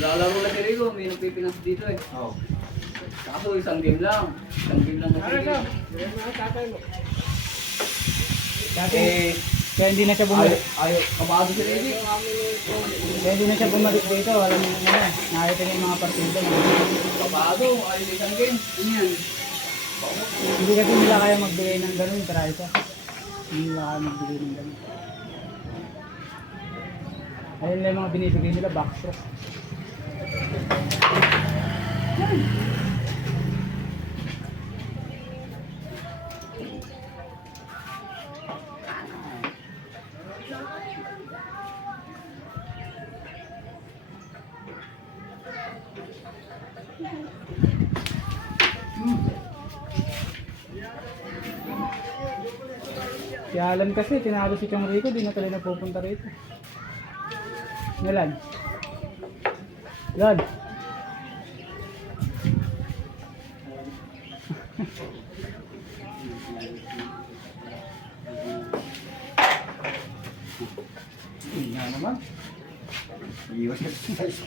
Lalaro na si Rico, may nagpipinas dito eh. Oo. Kaso isang game lang. Isang game lang kasi. Dati, kaya hindi na siya bumalik. Ayaw, kabado si Rico. Kaya hindi na siya bumalik dito. Alam mo na, nakita niya yung mga partido. Kabado, ayaw isang game. Ano yan? Hindi kasi nila kaya magbigay ng ganun, price. Hindi nila kaya magbigay ng ganun. Ayun lang yung mga binibigay nila, backstroke. Si Alan kasi, tinalo si Chong Rico, di na tuloy na pupunta rito. Alan? Alan? Hindi nga naman. Iiwas ka sa size.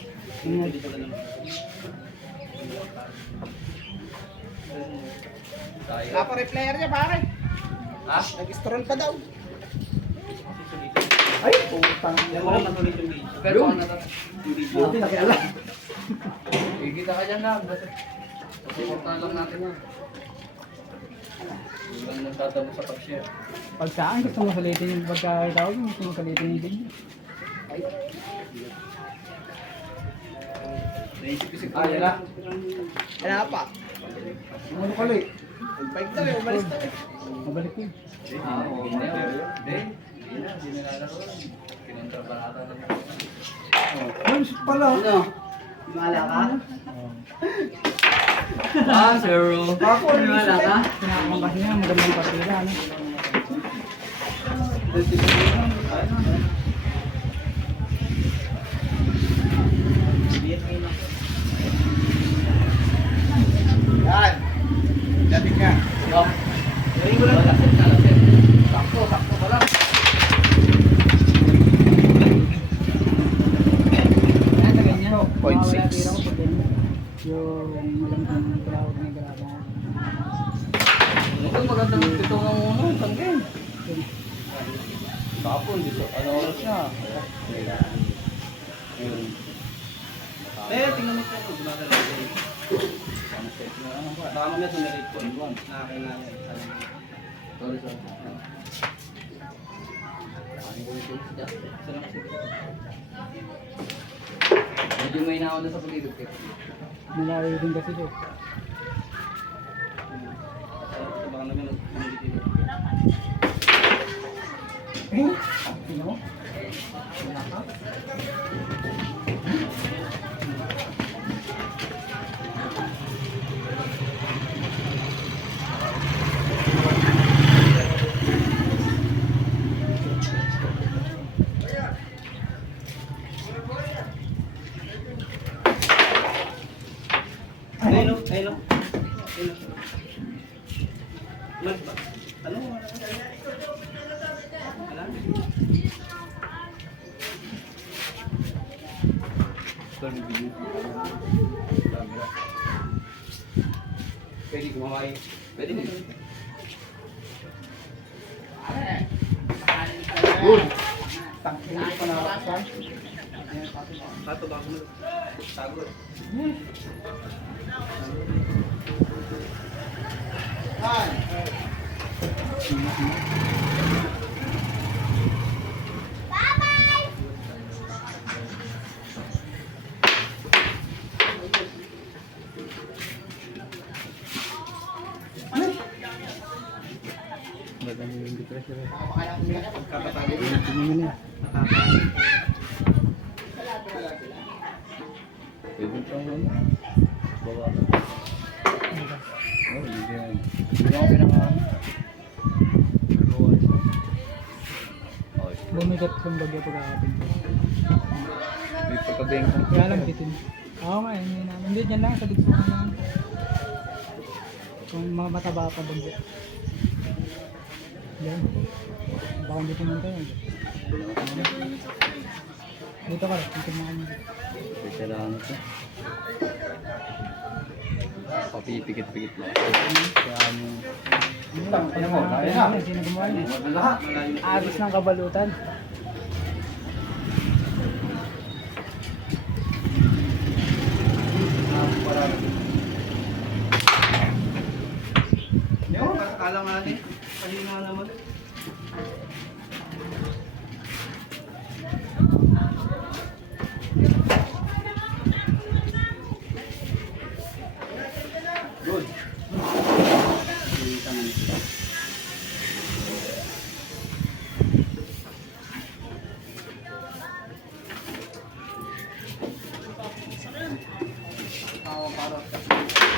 Tayo. Wala pa replayer niya pare. Ha? Nag-stroll pa daw. Ay, putang. Yan mo lang natuloy yung video. Pero kung ano Buti nakialam. Kikita ka dyan lang. Supportahan lang natin yan. Walang nagtatabo sa pag-share. Pag saan gusto mo salitin yung pagkakatawag, gusto mo salitin yung video. Ay. Naisip-isip ko Ay, nila. Kaya pa. Ano pala eh? Bike daw eh, umalis daw eh. Mabalik yun. Hindi na nilalaro. Kinontrabanata lang. Ay, pala. Ano? Himala ka? Ah, zero. Ako, Himala ka? Kinakakampas niya, magandang partida, ano? Yan. Dating nga. Stop. Galing mo lang. Lasit na, lasit. Sakto, sakto ka lang. Kaya sa ganyan, 0.6. mawawala tira ko pag ganyan. Yung magandang ground na grabe. Ito maganda ng pito ng uno. Isang game. Kapon, ano oras na? Eh, tingnan mo ito. Gumagala ko. Baka mamaya tumirit ko. Nakakailangan. Sorry, sorry. Medyo may naon na sa pag-ibig ko. Malayo din kasi ito. Baka naman nag-ibig. Ano? Ayun, ayun. Mas ba? Ano? Wala. Sorry, video. Pwede kumamay. Pwede na. Good. Tangkin ko pa nakakasan. Tato ba mo? Tago. Yan. Maganda yung depression. Kapatagin. Tingnan mo na. Pwede pang ano? Bawa. Oh, hindi yan. Hindi ako pinaka-ano. Bumigat yung bagyo pagkakapin ko. May pagkabengkong. Kaya lang bitin. Oo nga, hindi namin. Hindi, dyan lang, sa digsungan lang. Kung mataba pa bagyo. Yan. Baka hindi pumunta yun. Dito ka rin, dito mo kami. Kailangan ito. Papipikit-pikit lang. Kaya ano. Ano lang, ano mo, sino gumawa niya? Lahat. Agos ng kabalutan. Yung kala nga ni. Kanina naman. Good.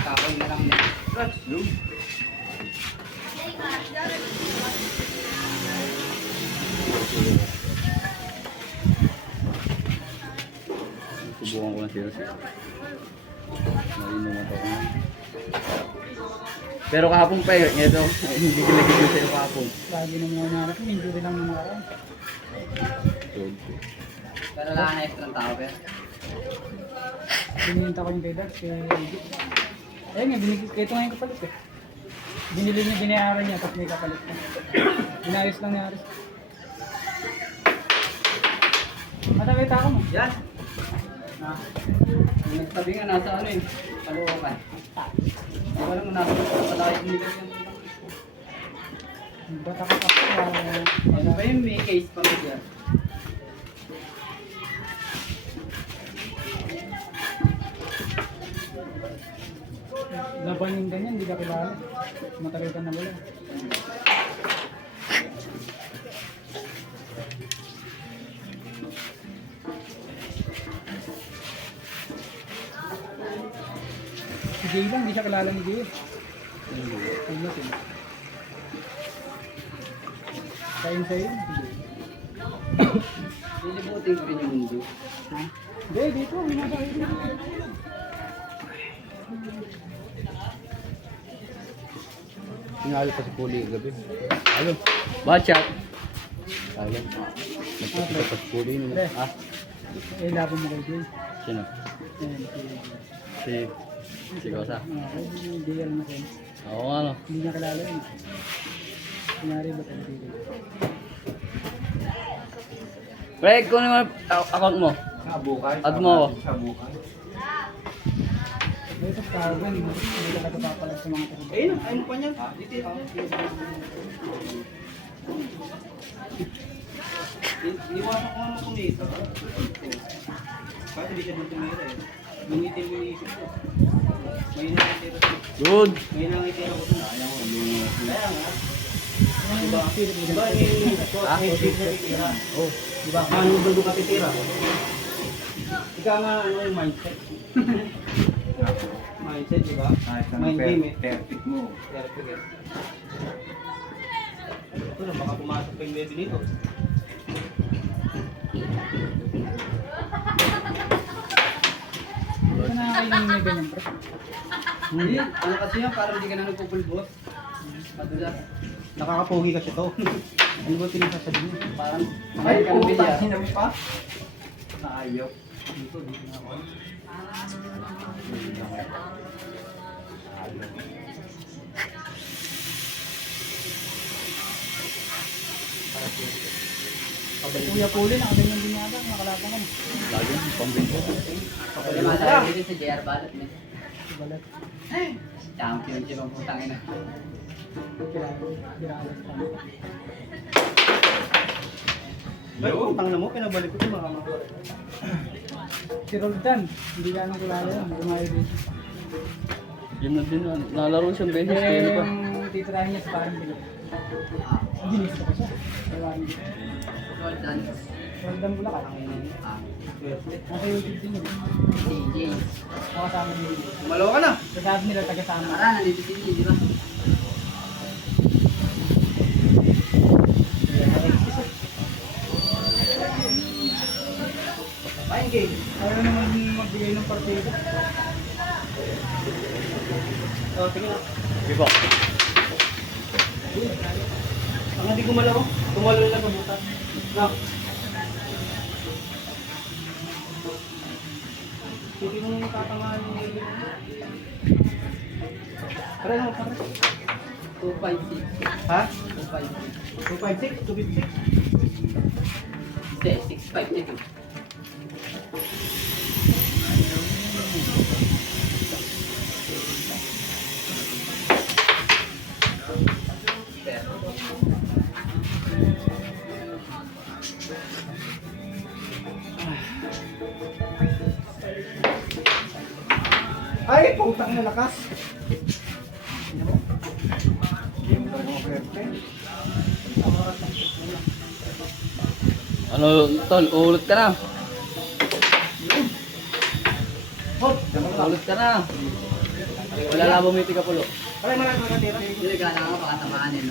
Kakoy na lang niya. Yung. Subukan ko na sila siya. Nainuman ako. Pero kahapon pa eh, ito, hindi ginagigil sa'yo kahapon. Lagi na mga nanak, injury lang ng araw. Pero wala na extra tao pero. Pininta ko yung kay Dax, kay Edith. Ayun nga, ito nga yung kapalit eh. Binili niya, binayaran niya, tapos may kapalit na. Inayos lang niya. Matawit ako mo. Yan! Ha? Yung sabi nga nasa ano eh, Caloocan. Wala mo nasa lahat nito yan. Bata ka pa. Ano ba yung may case pa mo dyan? Laban yung ganyan, hindi ka kilala. Matagal ka na wala. Si Jay lang, hindi siya kilala ni Jay. Ayun yun. Sa'yo. Lilibutin ko rin yung mundo. Ha? Hindi, dito. Hindi na tayo dito. Tingali pa si Puli gabi. Ayun. Watch out. Ayun. Nagpapita pa si Puli nila. Pre. Ah, Eh, laban mo kay Jay. sino? Ayan, Si... Si Kosa. hindi alam na rin. Oo nga no. Hindi niya kilala yun. Kunyari ba tayo dito? Pre, kung naman account mo. Sabukay. Add mo ako. Sabukay. May ito tawagan, hindi ka nagpapalag sa mga taga. Ayun pa niya. Dito. Iwasan ko naman kumita. Bakit hindi siya dito tumira eh? Gunitin mo yung isip ko. May nakitira ko. Good. May nakitira ko. Ayaw ko. Kaya nga. Diba? Diba may isip na titira? Oh. Diba? Paano ba doon ka titira? Ika nga ano yung mindset. Mindset, diba? Mind game eh. Perfect mo. Perfect eh. Ito na, baka pumasok pa yung baby nito. Ito na kayo may ganyan, pre. Hindi. Ano kasi yan, parang hindi ka na nagpupulbos. Madulas. Nakakapogi kasi to. Ano ba pinasasabi mo? Parang... Ay, American puta, Billiard. sinabi pa? Ayok. Dito na ako. Kuya Puli, nakaganyan din yata, nakalaban ka na. Lagi, pambinto. Kapag Wala na. na dito si JR Balot. May Balat. championship ang putang ina. Piralas pa. Ay, utang na mo, pinabalik ko ito mga mga. Si Roldan, hindi ka nang kilala yun, lumayo din. Yun na din, nalaro siyang beses. Kaya ano pa? Yung titirahin niya sa parang bilog. Ginis ko pa siya. Tawarin niya. Jordan. Roldan Bulacan. Ah, Nasa YouTube din yun. DJ. Nakasama niya yun. Malaw ka na. Sasabi nila taga-sama. Mara, nandito si DJ, di ba? Fine game. Ayaw naman magbigay ng partido. Oh, tingin na. Di ba? Ang hindi gumalaw. Tumalo lang sa butas. No. Hindi mo tatamaan yung baby. Pare mo, pare. 256. Ha? 256. 256? 256? Hindi, 652. Ay, putang na lakas. Ano, tol, ulot ka na. Hop, daman lang. Ulot ka na. Wala labo mo yung tigapulo. Pare, malaki makatira. Hindi ka na baka tamaan yun.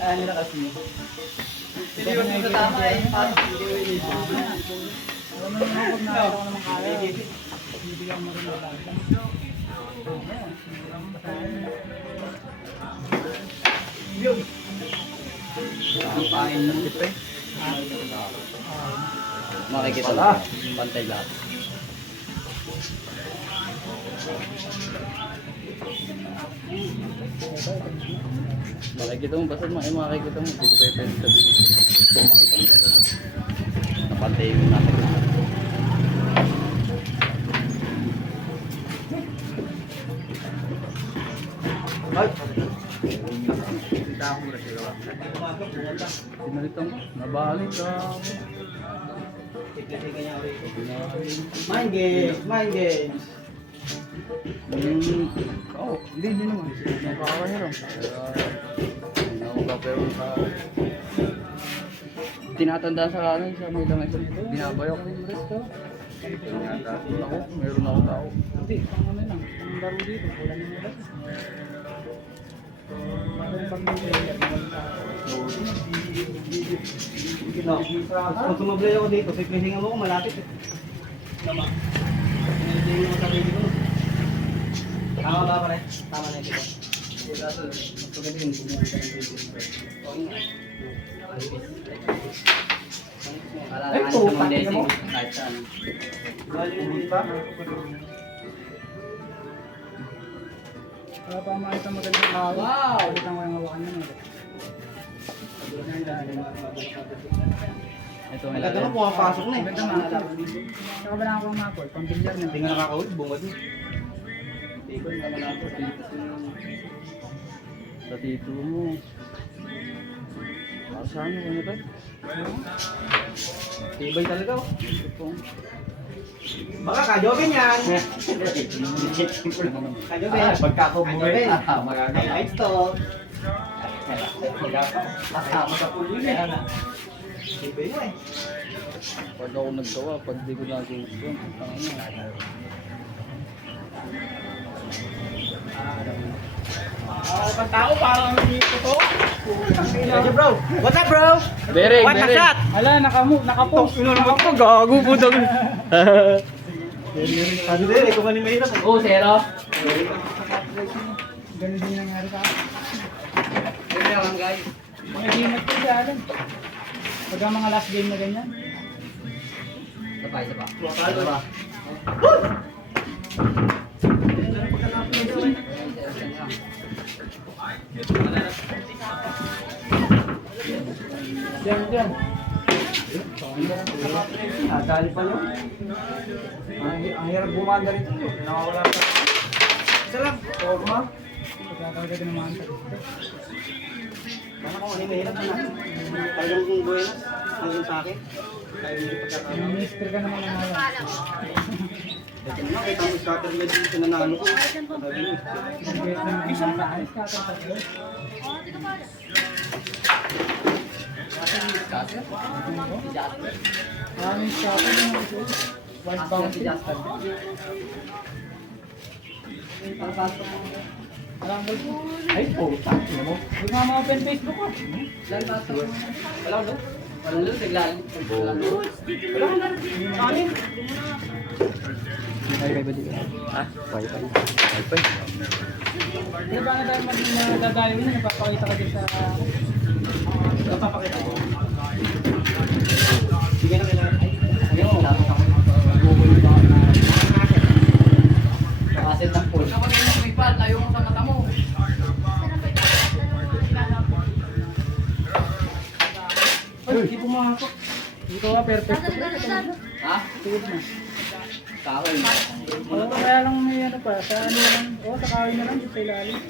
Ano na kasi? Hindi mo sa tama eh. Parang hindi mo yun. Alam mo naman pag nakita ko naman kaya, bibigyan mo rin ng bagay. Yun. Ang pain ng lipe. Makikita Wala. lang. Pantay lahat. Makikita mo, basta makikita mo. Hindi ko pa pwede sabihin. Gusto ko makita mo talaga. Napantay yung nasa gitna. Ay, Pinalitan ko. Nabalik ka. mind games, mind games. Oo, hindi naman. Nakakahirap. Kaya, nakakapero sa tinatanda sa ano, sa may lamay sa dito. Binabayok ko yung resto. Ako, meron ako tao. Hindi, pang ano lang, pang laro dito, wala nang ulat. Parang pag may player, walang tao. No. Kung sumablay ako dito, sipisingan mo ko malapit eh. Tama. Hindi mo sa baby ko. Tama ba pare? Tama na ito. Hindi kaso, magpaganda yung bumuha ka ng baby. Oo nga. Ay, puta, tingnan mo. Kahit saan. Hindi ba? Para pa makita magandang hawak. Wow! Palitan ko yung hawakan niya. Ito ang Ang ganda ilalim. mo, pumapasok na eh. Maganda mga saka ba lang akong mapol, pang bilyar na. Hindi nga nakakawit, bungad mo. Hindi ko naman ako dito sa tito mo. Para saan mo ano ba? Tibay talaga oh. Ito po. Baka kajobin yan. Kajobin. Kajobin. Ay, ito. Kasama sa pulo yun eh. Tibay mo eh. Pag ako naggawa, pag di ko nagustuhan, tanga na. Pag tao parang dito to. Hey bro. What's up bro? Bering, What na bering. shot? Ala, nakapost. Ako gago po daw. Sabi din, ikaw man yung mahirap. Oh, zero. Ganun din yung nangyari sa akin. Zero naman guys. Mga gimat ko si Alan. Pag ang mga last game na ganyan. Isa pa, isa pa. Ano ba? Diyan. Nadali pa yun. Ang hirap bumanda rito. Nakawala pa. Isa lang. Forma. Pagkakagad naman sa Paano kung ano yung mahirap na? Talagang kung buenas. Hanggang sa akin. Kaya hindi pagkakala. yung minister ka naman ng Alan. Ito na, kita mo scatter med dito nanalo ko. Sabi mo. Isang taas, kakasakit. Maraming scatter yung ito. White bounty. Marangol po. Ay, puta. Ano mo? Huwag nga ma-open Facebook ko. Wala ko. Wala ko. Tiglaan. Kanin. Wifi ba dito? Ha? Wifi. Wifi. Hindi ba na tayo magdadali mo? Napapakita ka din sa... Napapakita ko. Sige na kailangan. Ayaw. Google ba? perfect. Ha? Tuwid na. Kahoy. Oo, kaya lang may ano pa, sa ano lang, sa kahoy na lang, sa ilalim.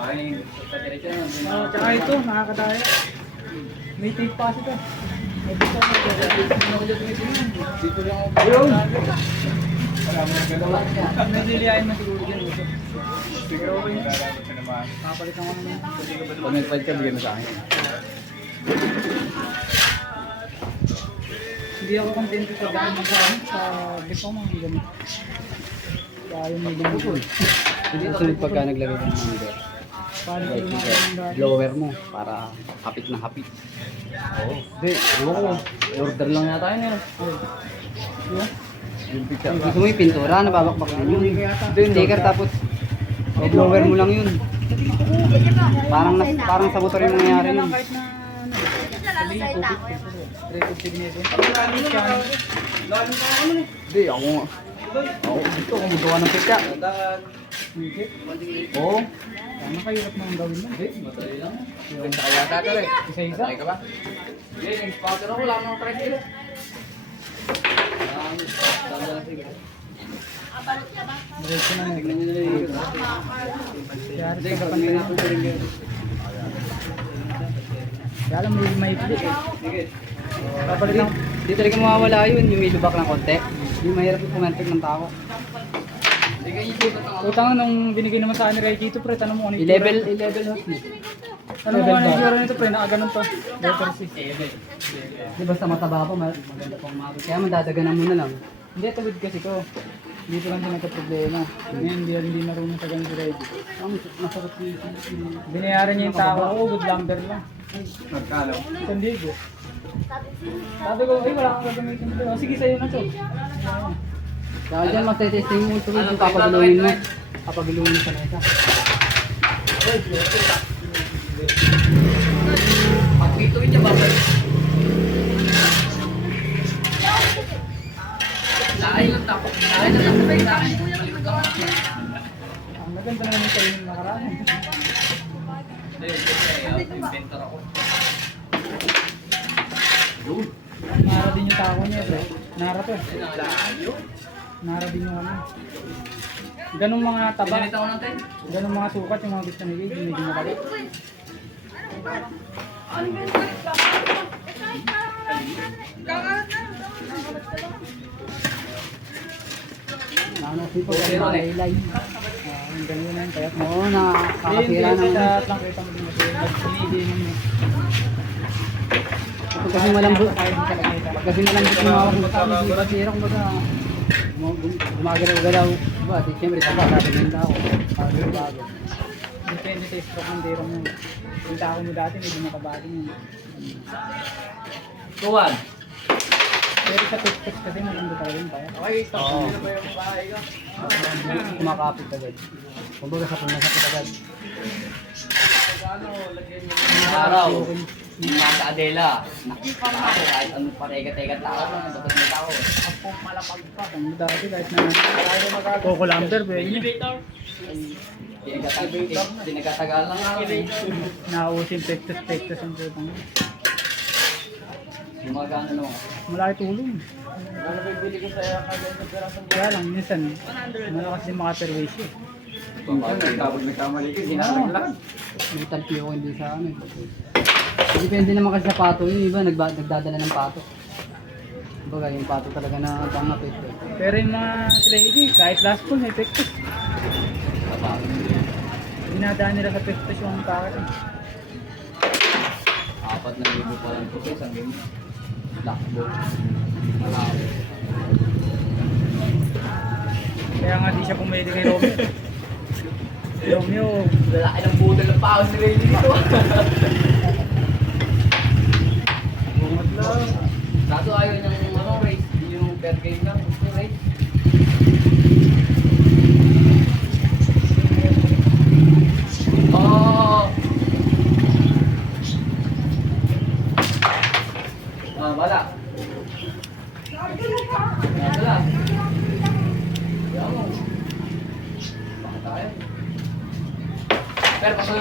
Ay, sa diretso na. Oo, tsaka ito, nakakadaya. May tape pa kasi ito. May dito ako Dito lang ako. Ayun! may lilihain mo siguro dyan. Ito. Siguro ko yun. Kapalitan ko naman. Pag nagpalit ka, bigyan mo sa akin. Hindi ako kontento sa daan ng saan, sa gusto ko mga ganito. Kaya yung may ganito. Susunod pagka naglagay ng number. Paano ko yung mga ganito? Blower mo para hapit na hapit. Oo. Hindi, ewan ko. Order lang yata yun eh. Yung picture. Gusto mo yung pintura, nababakbak din yun. Yung sticker tapos blower mo lang yun. Parang sa motor yung mangyayari Hindi na yun. lang kahit na ano. Sabihin ko, record signature. Hindi, ako nga. Ako gusto ko magawa ng picture. Hindi. Oo. Ano kahirap nang gawin mo? Hindi, matali lang. Yung sa kaya ka rin. Isa-isa? Sakay ka ba? Hindi, yung spotter ako, wala nang try dito. Diretso na Tignan nag- nyo na yun. Kaya Hindi, sa kapag kapan may ka napunta rin yun. Kaya alam mo, may click eh. Sige. Kapalitan ko. Di talaga mawawala yun, yung may lubak ng konti. Hindi mahirap yung pumantik ng tao. Hindi kayo isutot ng Utang nung binigay naman sa akin ni Ray dito, pre, tanong mo ano yung I-level host mo. Tanong mo ano yung itsura nito, pre, nakaganon to. Letter C. Di basta mataba pa, maganda pang mabot. Kaya madadaganan mo na lang. Hindi, tuwid kasi ko. Dito lang din nagka-problema. Ngayon, hindi marunong sa ganun si Ray. Ang masarap yung Binayaran niya yung tao ko, good lumber lang. Nagkalo. San Diego. Sabi ko, ay, wala kang gagamitin dito. Oh, sige, sa'yo na to. Kaya dyan, magte-testing mo ito yung papagulungin mo. Papagulungin mo sa mesa. Pag pituin niya, babalik. Lahay lang tapos. Lahay lang tapos. Lahay. Malikot lang ako. Ang maganda naman yung sa'yo yung nakaraan. Inventor ako. Yun. Nara din yung tako niya, bro. Nara to. Nara din yung ano. Ganong mga taba. Pinalita ko natin. Ganong mga sukat yung mga gusto ni Wade, medyo makalit. Nanasipo ka ng laylay. Yung ganyan na yung kaya. Oo, nakakasira ng... Lahat lang kita mo din kasi nagsinigin mo. Pag kasi malambot, pag kasi malambot yung hawak mo sa amin, di ba sira kung baga gumagalaw-galaw. Diba, at siyempre taba, sabi ng tao. Bago. Depende sa stroke ng dero mo. Yung tako mo dati, medyo makabating yun. Tuwan. Pero sa toothpaste kasi maganda talaga yung kaya. Okay, tapos na ba yung bahay ka? Kumakapit agad. Kumbaga sa pumasapit agad. Araw, nasa Adela. Nakita na ako kahit anong parega-tega tao lang, dapat may tao. Ako malapag pa. Ang dati kahit na Coco Lumber, ba yun? Dinagatagal lang ako. Nausin pektas ang putang. Gumagana naman. Malaki tulong. Ano ba bili ko sa'yo kagaya sa perasong Kaya lang, minsan, malakas din makaperways eh. Tapos nagkamali ka, ginalaglag. may talpiyo ko hindi sa amin. Depende naman kasi sa pato yun, iba nagdadala ng pato. Kumbaga yung pato talaga na tanggap ito. Pero yung mga sila kahit last pool, may pektas. Dinadaan nila sa pektas yung kakat eh. 4,000 pa lang ito sa isang game. Lakbo. Kaya nga di siya pumili kay Romeo. Romeo, Lalaki ng budol ng pao si Ray dito. bungot lang. Kaso ayaw niyang ano, race, yung per game lang. Gusto race. Oh! Wala. Wala. Yan mo. Bakit tayo? Pero kaso,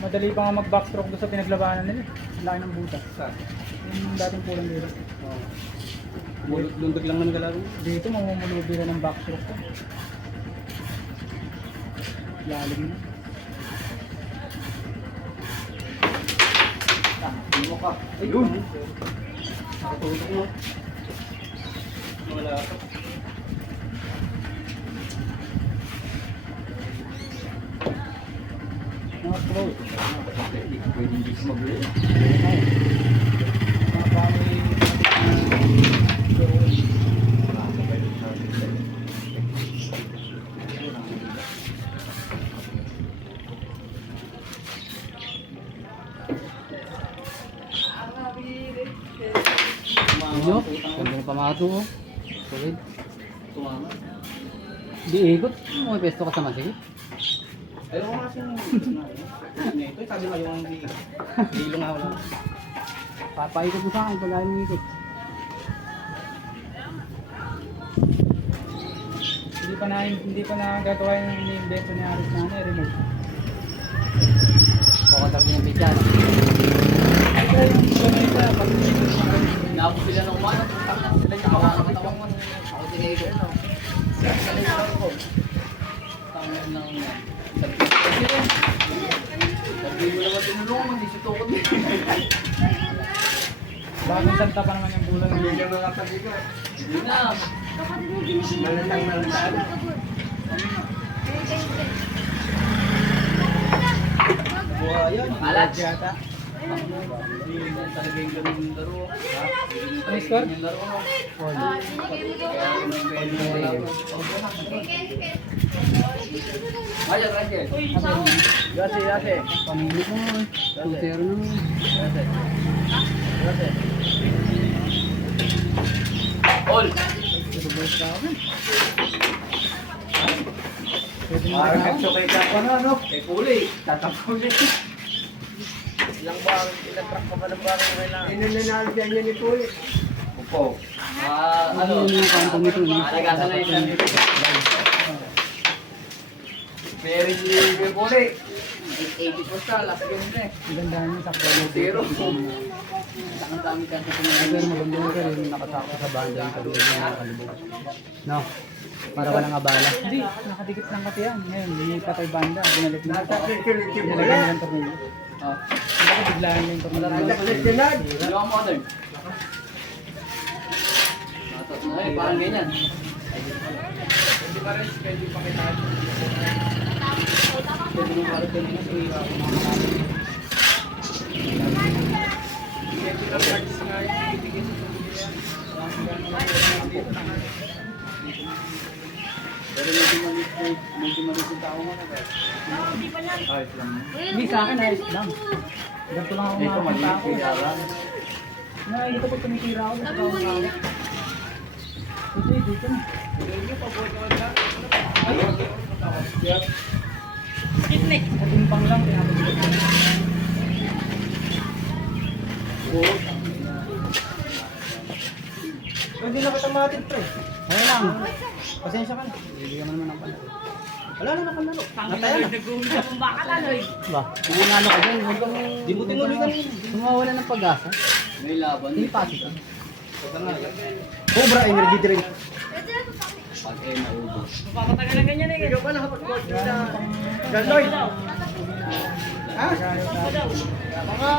Madali pa nga mag-backstroke doon sa pinaglabanan nila. Ang laki ng butas. Yung dating pulang dito. Lundag lang naman kalaro. Dito, mamumulubi na ng backstroke ko. Lalim na. Hindi mo ka. Ayun! Nakatulog mo. Wala ka. Naka-close. Pwede hindi ko mag-play. Mga family. Ano? Ganda ng pamato oh. Solid. Tumama. Di ikot. May pesto ka sa masigit. Ayaw ko nga siyang ito. Sabi mo yung hindi. Hilo nga wala. Papaikot mo sa akin pag ayaw mo ikot. Hindi pa nagagawa yung ini-invento ni Aris na remote. Kukontak niya yung pizza. No? Ito yung ganito, pag ini-invento siya. Naabot sila ng umano. Sila niya makakatawang mo. Ako tinaikot. Tangan lang yan. Sabi mo naman tinulungan mo. Hindi siya tukot niya. Baka santa pa naman yung bulan. Hindi ka nakapagika. Hindi na. Malatang malatang. Buhayan. Alat. Yata. Hindi na talaga yung ganun yung laro. Ano yung score? Yung laro. Ayan, Rachel. Yase. Pamili ko. 2-0 na. All. Parang nagsukai ka pa na, no? Kay Puli. Tatapuli. Ilang truck pa ba ng barang kailangan? Inananalagyan niya ni Puy. Upo. Ano yung kanto nito? Alagasan na yun. Very kay Puli. 80 po siya. Lasa yun na eh. Ang ganda niya sa Zero. Ang dami kasi kung Pero maganda yung kayo yung nakasako sa banda yung kalubog na nakalubog. No. Para walang abala. Hindi, nakadikit lang kasi yan. Ngayon, hindi patay banda. Binalik na ito. Binalagyan yung tornilyo. Oh. Hindi ko biglaan yung tornilyo. Dalawa mo other. Ay, parang ganyan. Pwede mo parang ganyan kasi Pero medyo malis yung tao mo na ba? Ayos lang. hindi sa akin ayos lang. Ganito lang ako Dito mga maliit tao. yung tao. Nakikita ko tumitira ako. Gusto ko mga Hindi, dito na. Katimpang lang, pinapagod ko. Hindi na katamatin, pre. Okay lang. Pasensya ka na. Bibigyan mo naman ng pala. Wala na nakalaro. Nataya na. Ba? Kung ano ka dyan, huwag kang... Di mo tinuloy ka. Kung mawala ng pag-asa, may laban. Hindi positive. Cobra energy drink. Pag naubos. Ikaw ba nakapag-coach na Galoy? Ha? Mga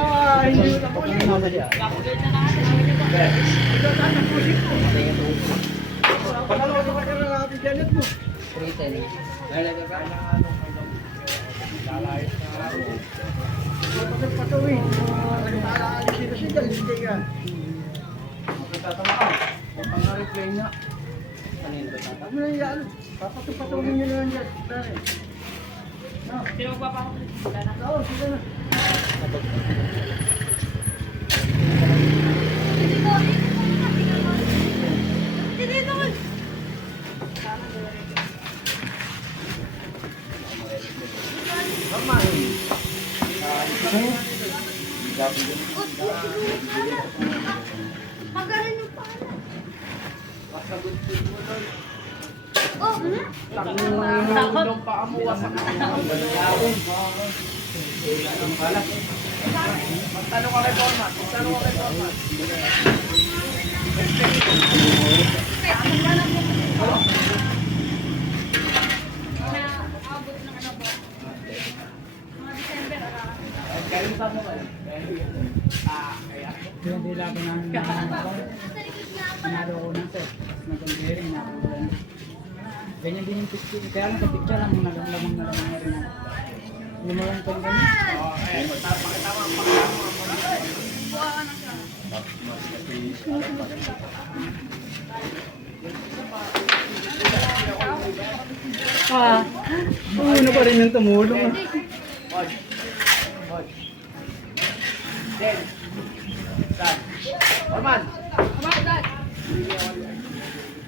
hindi na po. Ano na siya? Pangalawa ka ka ng ating Janet mo. 310. Lalagay ka? Patawin. Dito siya dyan. Hindi ka. Magtatama ka. Huwag kang na-replay niya. Ano yun ba tata? Ano na yan? Papatawin nyo na lang dyan. Sino magpapakot? Oo, sige na. Magaling yung pala. Oh, Takot. Yung paa mo wasak. Magtanong ka kay Format. Magtanong ka kay Format. Naabot ng ano po. Mga December, Kaya yung saan mo kayo? Kaya hindi laban na nanalo ako ng set. Tapos nag-bearing na ako. Ganyan din yung picture. Kaya lang sa picture lang muna lamang na rin ako. Lumalang pa yung ganyan. Ano pa rin yung tumulong. Den. Saan? Forman.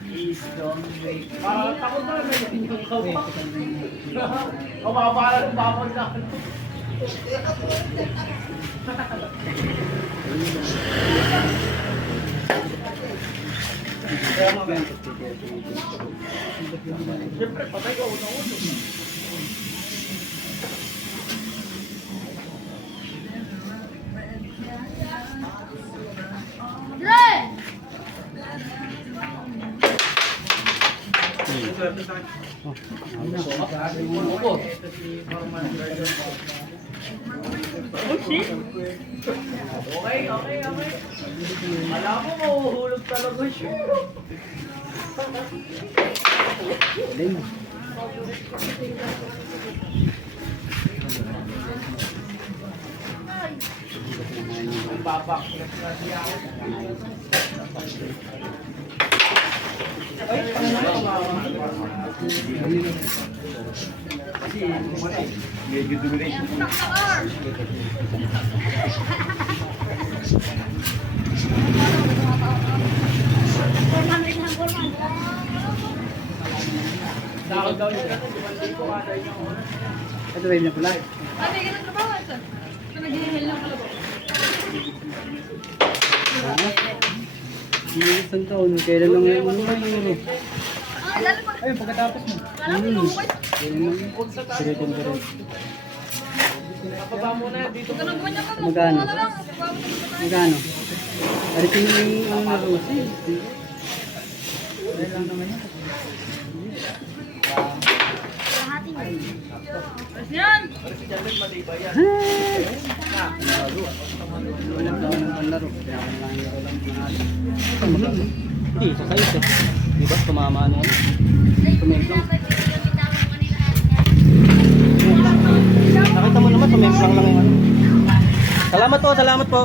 Please don't wait. Parang takot na lang yung Wait, O makapalan ng bapon na. Siyempre, patay ko. Unang-uno. Dre! Opo. Okay. Alam mo, mahuhulog talaga siya. Galing. Babak na siya. Ay, ano na medyo dumiretso. Forman, wait lang, Forman. Dahil daw yung hindi ko kada niya. Ito rin yung pula. Ay, may ganun trabaho ito. Nag-hihil lang pala po. Isang taon, kailan lang yung ano. Ah, lalo pa. ayun, pagkatapos mo. Kala ko yung okay. Kailan lang. Siretin ko rin. Kapaba muna dito. Huwag ka nang gumanyan ka. Magkano? Ano lang, pagbawa mo sa tayo. Magkano? Arisin mo yung ano na Rosie. Ayun lang naman yun. Kalahati mo. Ayos yan. Walang taon ng panlaro. Kaya kailangan nyo lang manalo. Hindi, sa sayos eh. Di ba? Tumama ano yan? Tumemplang. Nakita mo naman, tumemplang lang yung ano. Salamat po.